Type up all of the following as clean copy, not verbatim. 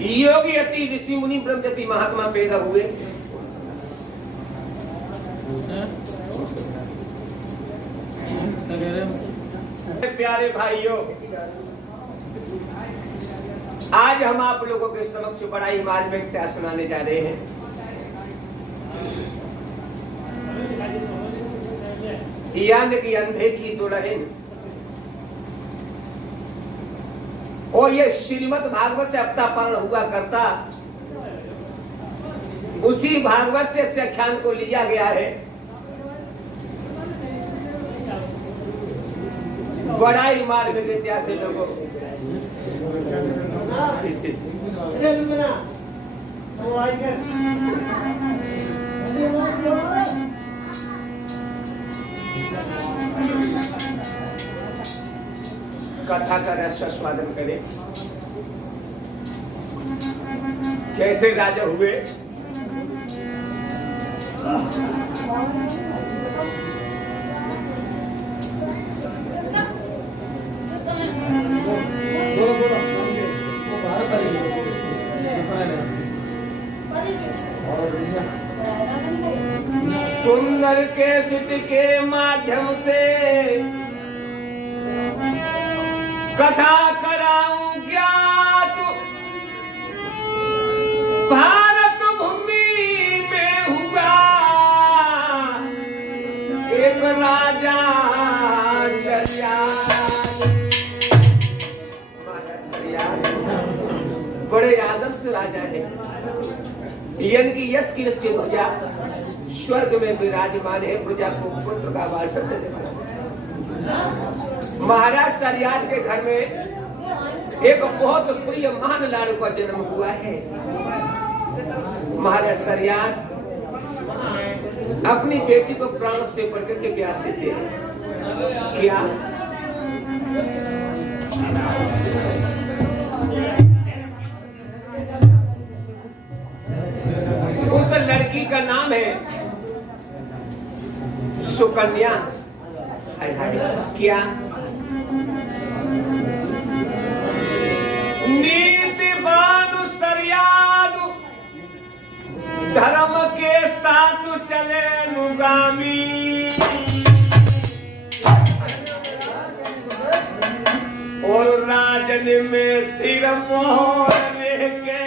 योगी यति ऋषि मुनि ब्रह्मजति महात्मा पैदा हुए। प्यारे भाइयों, आज हम आप लोगों के समक्ष बड़ा ही मार्मिक क्या सुनाने जा रहे हैं। यानी कि अंधे की दुल्हन, और ये श्रीमद् भागवत से अवतारण हुआ करता, उसी भागवत से व्याख्यान को लिया गया है। बड़ा ही मार्मिक इतिहास है लोगों। कथा का रसास्वादन करें। कैसे राजा हुए, सुंदर कैसेट के माध्यम से कथा कराऊं ज्ञात। भारत भूमि में हुआ एक राजा बड़े आदर्श राजा है। यानी कि यश की इसके ध्वजा स्वर्ग में विराजमान है। प्रजा को पुत्र का वारसा देने वाला महाराज सरियाज के घर में एक बहुत प्रिय महान लाड़ू का जन्म हुआ है। महाराज सरियाज अपनी बेटी को प्राण से बढ़कर के प्यार देते हैं। क्या उस लड़की का नाम है सुकन्या। हाय हाय, क्या नीतिवान सरियाद धर्म के साथ चले अनुगामी। और राजन में सिर मोहर के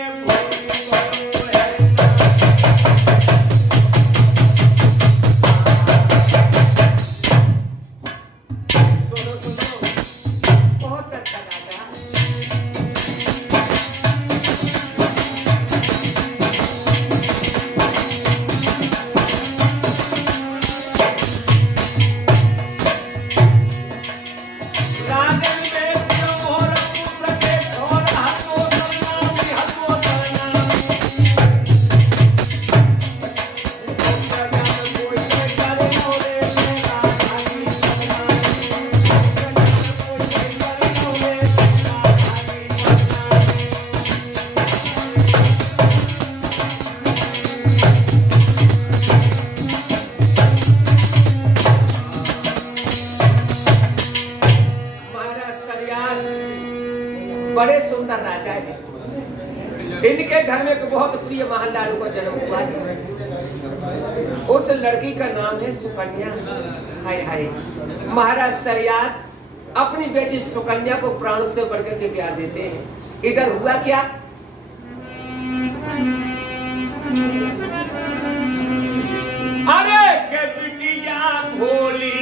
बड़े सुंदर राजा है। इनके घर में एक बहुत प्रिय महान लाड़ू का जन्म हुआ है। उस लड़की का नाम है सुकन्या। हाय हाय, महाराज सरियाद अपनी बेटी सुकन्या को प्राण से बढ़कर के प्यार देते हैं। इधर हुआ क्या, अरे के बिटिया भोली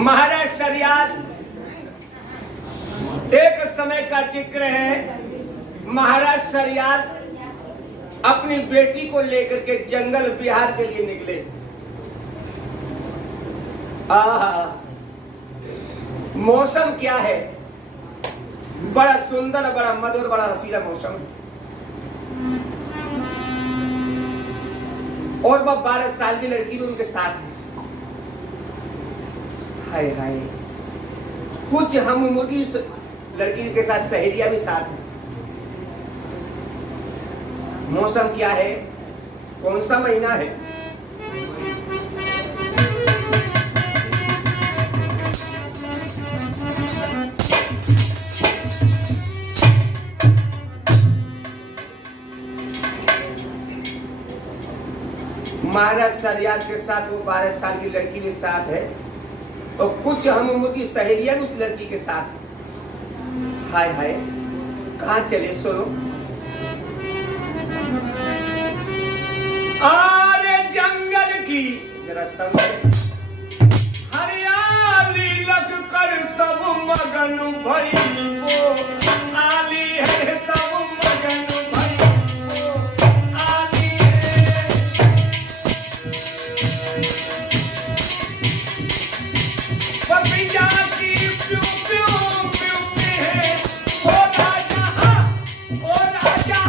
महाराज शरियात, एक समय का जिक्र है। महाराज शरियात अपनी बेटी को लेकर के जंगल बिहार के लिए निकले। मौसम क्या है, बड़ा सुंदर, बड़ा मधुर, बड़ा रसीला मौसम। और वह 12 साल की लड़की भी उनके साथ है। हाय हाय, कुछ हम उम्र की लड़की के साथ सहेलियां भी साथ हैं। मौसम क्या है, कौन सा महीना है? महाराज शरियात के साथ वो 12 साल की लड़की भी साथ है और कुछ हम उम्र की सहेलियां भी उस लड़की के साथ। हाय हाय, कहाँ चले सुनो। अरे जंगल की जरा समझ, हरियाली लग कर सब मगन भई वो आली है, सब मगन भई वो आली है। पपिया की प्यू प्यू प्यू है, ओ राजा, ओ राजा।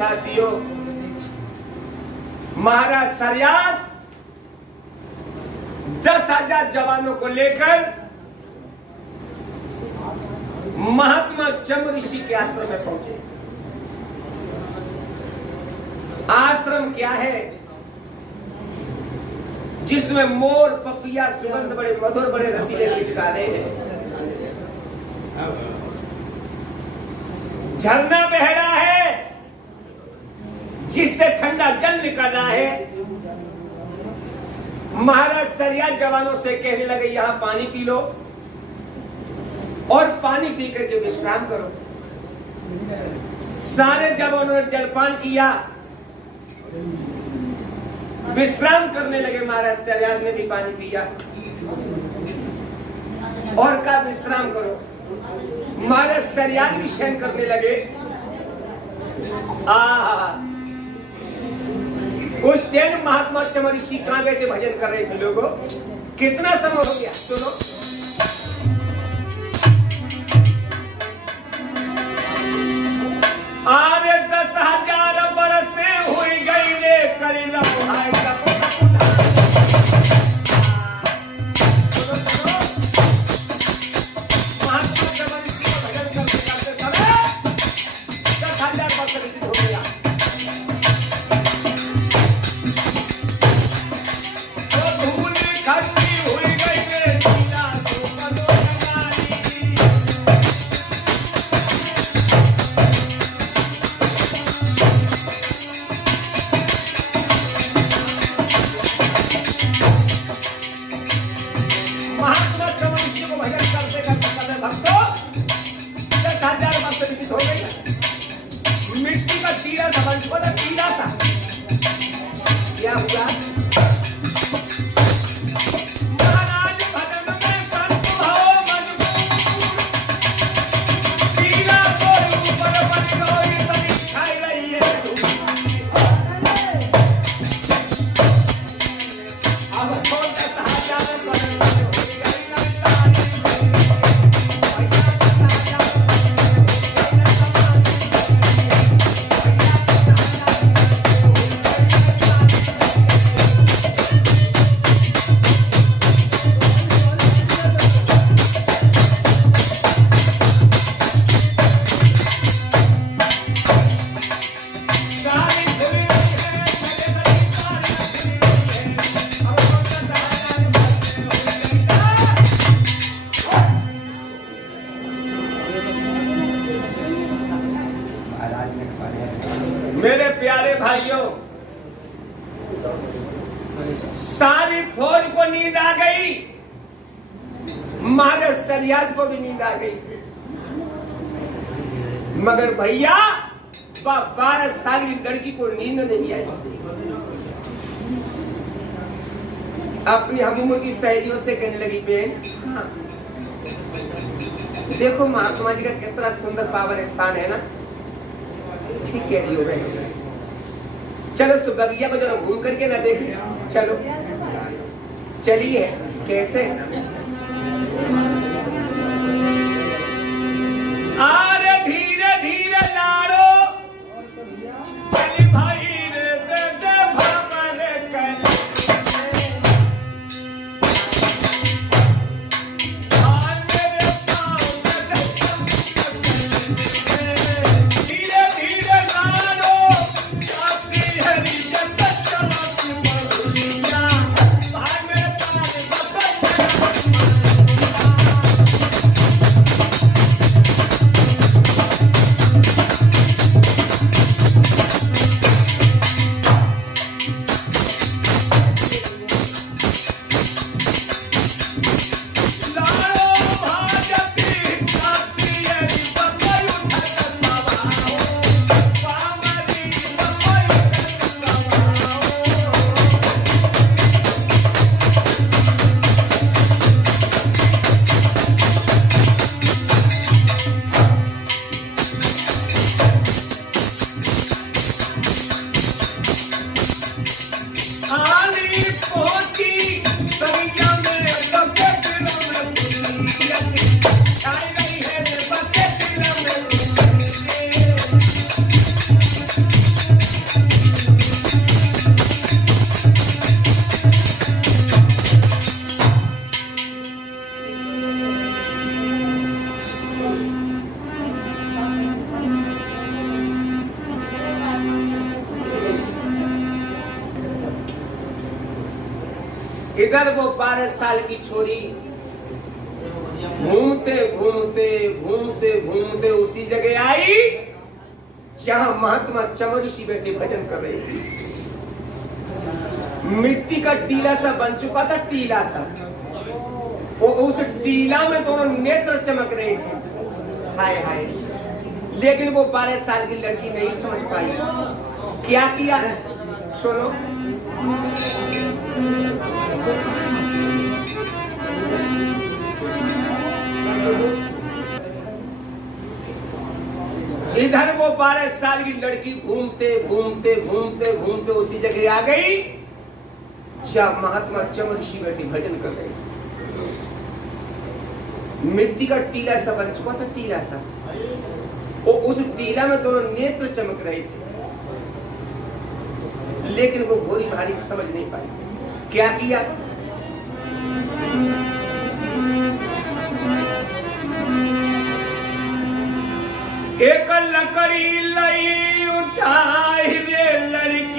साथियों, महाराज सरियाद 10,000 जवानों को लेकर महात्मा चंद्र ऋषि के आश्रम में पहुंचे। आश्रम क्या है? जिसमें मोर, पपिया, सुगंध बड़े मधुर, बड़े रसीले गीत गा रहे हैं। झरना बह रहा है जिससे ठंडा जल निकल रहा है। महाराज सरियाद जवानों से कहने लगे, यहां पानी पी लो और पानी पी करके विश्राम करो। सारे जवानों ने जलपान किया, विश्राम करने लगे। महाराज सरियाद ने भी पानी पिया और कहा विश्राम करो। महाराज सरियाद भी शयन करने लगे। उस दिन महात्मा चंद्र ऋषि कहां बैठे भजन कर रहे थे लोगों? कितना समय हो गया सुनो। आरे 10,000 बरस से हुई गई रे करी लम्हाई का मेरे प्यारे भाइयों, सारी फौज को नींद आ गई, महाराज सरियाद को भी नींद आ गई। मगर भैया 12 साल की लड़की को नींद नहीं आई। अपनी हम की सहेलियों से कहने लगी, बहन हाँ, देखो महात्मा जी का कितना सुंदर पावन स्थान है ना। ठीक कह रही हो बहन, चलो सुबगिया को जरा घूम करके ना देख। चलो चलिए। कैसे? आरे धीरे धीरे लाड़ो चली भाई रे दे दे भामरे कल इधर वो 12 साल की छोरी घूमते घूमते घूमते घूमते उसी जगह आई जहां महात्मा चमर ऋषि बैठे भजन कर रहे थे। मिट्टी का टीला सा बन चुका था, टीला सा। वो उस टीला में दोनों नेत्र चमक रहे थे। हाय हाय, लेकिन वो 12 साल की लड़की नहीं समझ पाई। क्या किया सुनो। इधर वो 12 साल की लड़की घूमते घूमते घूमते घूमते उसी जगह आ गई जहां महात्मा चमर ऋषि बैठे भजन कर रहे थे। मिट्टी का टीला सा बन चुका था, टीला सा। वो उस टीला में दोनों नेत्र चमक रहे थे, लेकिन वो भोरी भारी समझ नहीं पाई। क्या किया? एक लकड़ी लई उठाई रे लड़की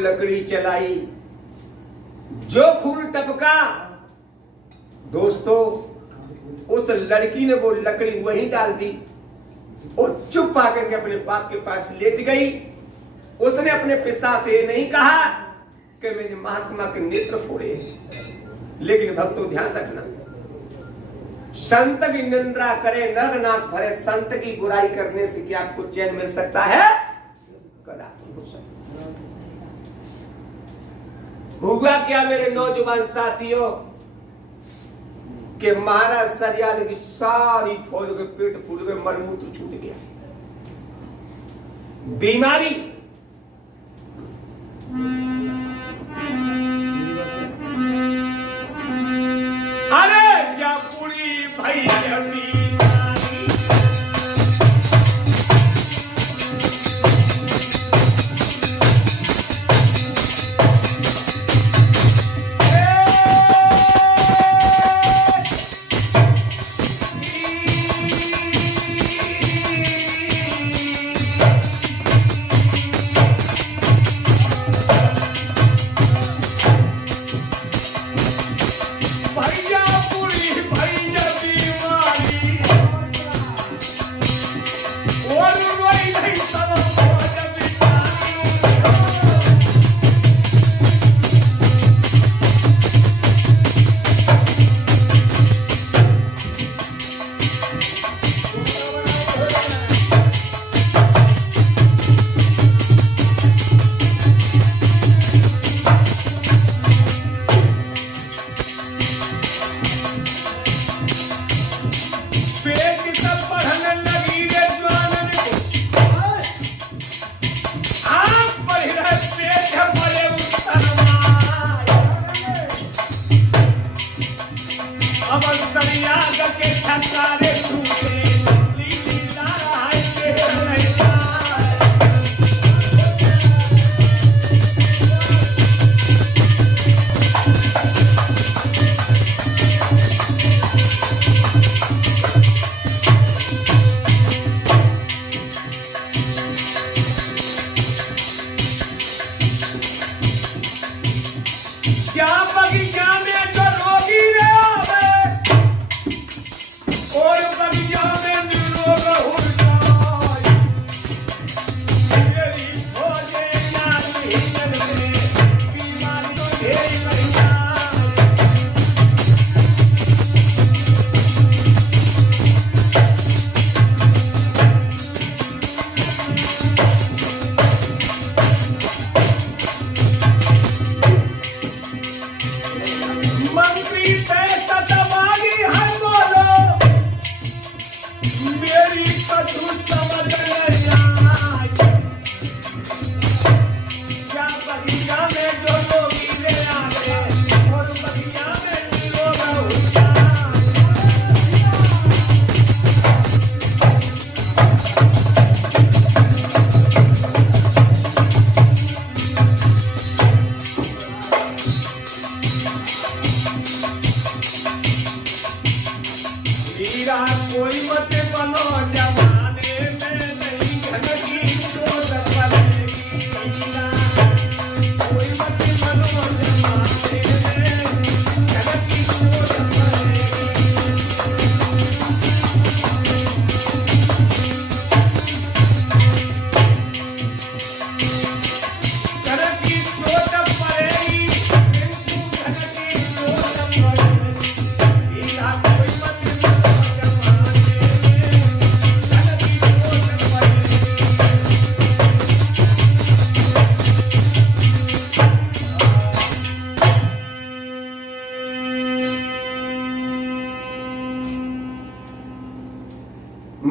लकड़ी चलाई, जो खून टपका। दोस्तों, उस लड़की ने वो लकड़ी वहीं डाल दी और चुप आकर के अपने बाप के पास लेट गई। उसने अपने पिता से नहीं कहा कि मैंने महात्मा के नेत्र फोड़े, लेकिन भक्तों ध्यान रखना, संत की निंदा करे नर नाश भरे। संत की बुराई करने से क्या आपको चैन मिल सकता है? कदापि हो सकता। हुआ क्या मेरे नौजवान साथियों कि महाराज सरियाल की सारी फौज के पेट फूल गए, मलमूत्र छूट गया, बीमारी। अरे क्या पूरी भाई अभी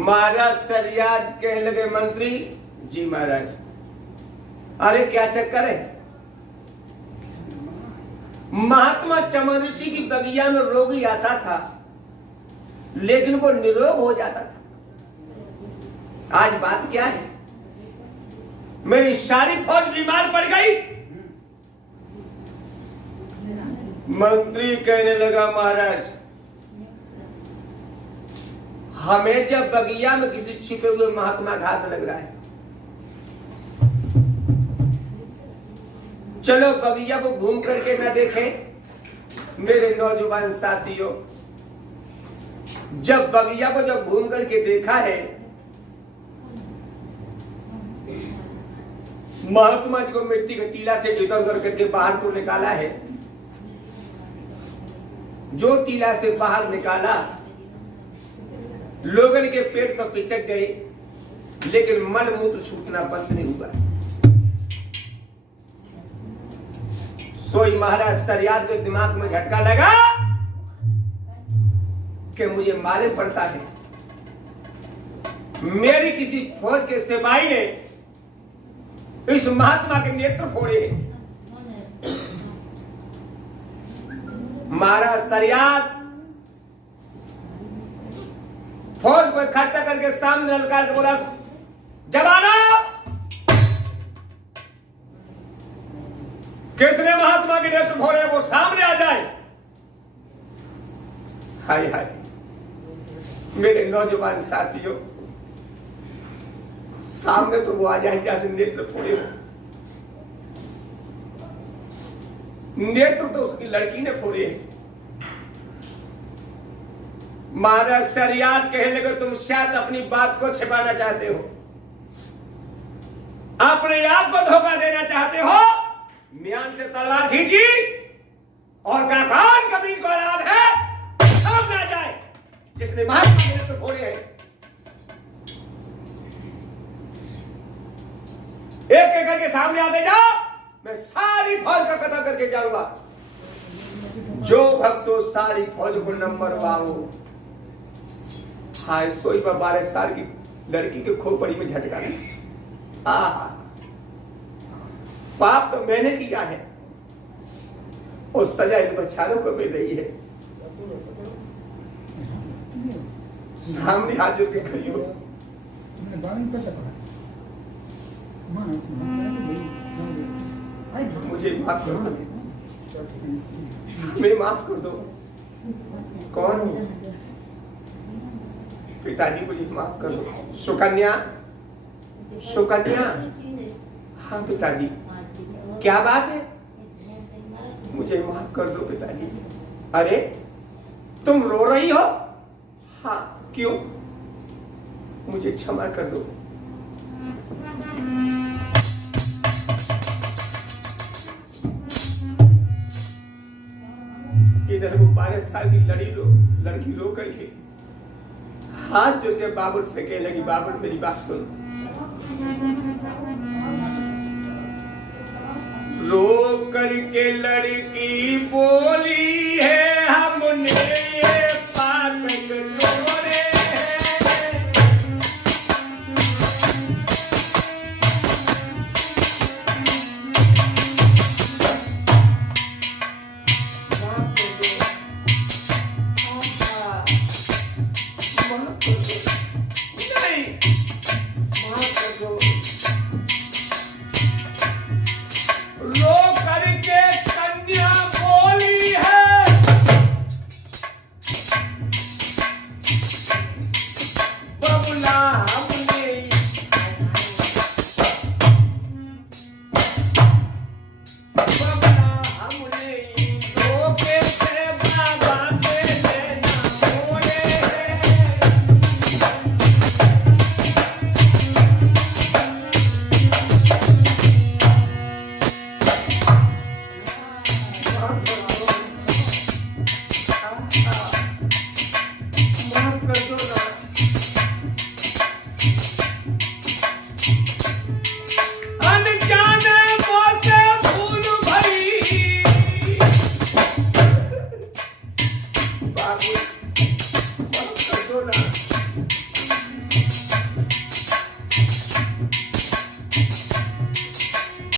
महाराज सरियाद कहने लगे, मंत्री जी महाराज, अरे क्या चक्कर है? महात्मा चमन ऋषि की बगिया में रोगी आता था, लेकिन वो निरोग हो जाता था। आज बात क्या है? मेरी सारी फौज बीमार पड़ गई। मंत्री कहने लगा, महाराज हमें जब बगिया में किसी छिपे हुए महात्मा घात लग रहा है, चलो बगिया को घूम करके न देखें। मेरे नौजवान साथियों, जब बगिया को जब घूम करके देखा है, महात्मा जी को मिट्टी के टीला से इधर उधर करके बाहर को निकाला है। जो टीला से बाहर निकाला, लोगन के पेट तो पिचक गए, लेकिन मल मूत्र छूटना बंद नहीं हुआ। सोई महाराज सरियाद के दिमाग में झटका लगा कि मुझे मालूम पड़ता है मेरी किसी फौज के सिपाही ने इस महात्मा के नेत्र फोड़े हैं। महाराज सरियाद फौज को इकट्ठा करके सामने ललकार के बोला, जवानों, किसने महात्मा के नेत्र फोड़े वो सामने आ जाए। हाय हाय मेरे नौजवान साथियों, सामने तो वो आ जाए जैसे नेत्र फोड़े हो। नेत्र तो उसकी लड़की ने फोड़े हैं। महाराज सरियाद कहने लगे, तुम शायद अपनी बात को छिपाना चाहते हो, अपने आप को धोखा देना चाहते हो। म्यान से तलवार खींची और कहा, कौन कमीन को औलाद है सामने आ जाए जिसने महात्मा के नेत्र फोड़े हैं। एक एक करके सामने आते जाओ, मैं सारी फौज का कत्ल करके जाऊंगा। जो भक्तों सारी फौज को नंबर वाओ। हाय सोई पर 12 साल की लड़की के खोपड़ी में झटका लगा। पाप तो मैंने किया है और सजा इन बच्चारों को मिल रही है। सामने हाथ जोड़ के खड़ी हो, मुझे माफ कर दो, हमें माफ कर दो। कौन हो? पिताजी मुझे माफ कर दो। सुकन्या, सुकन्या। हाँ पिताजी, क्या बात है? मुझे माफ कर दो पिताजी। अरे तुम रो रही हो? हाँ, क्यों? मुझे क्षमा कर दो। इधर वो 12 साल की लड़की रो करके हाथ जोड़ते बाबुल से कहने लगी, बाबुल मेरी बात सुन। रो करके लड़की बोली,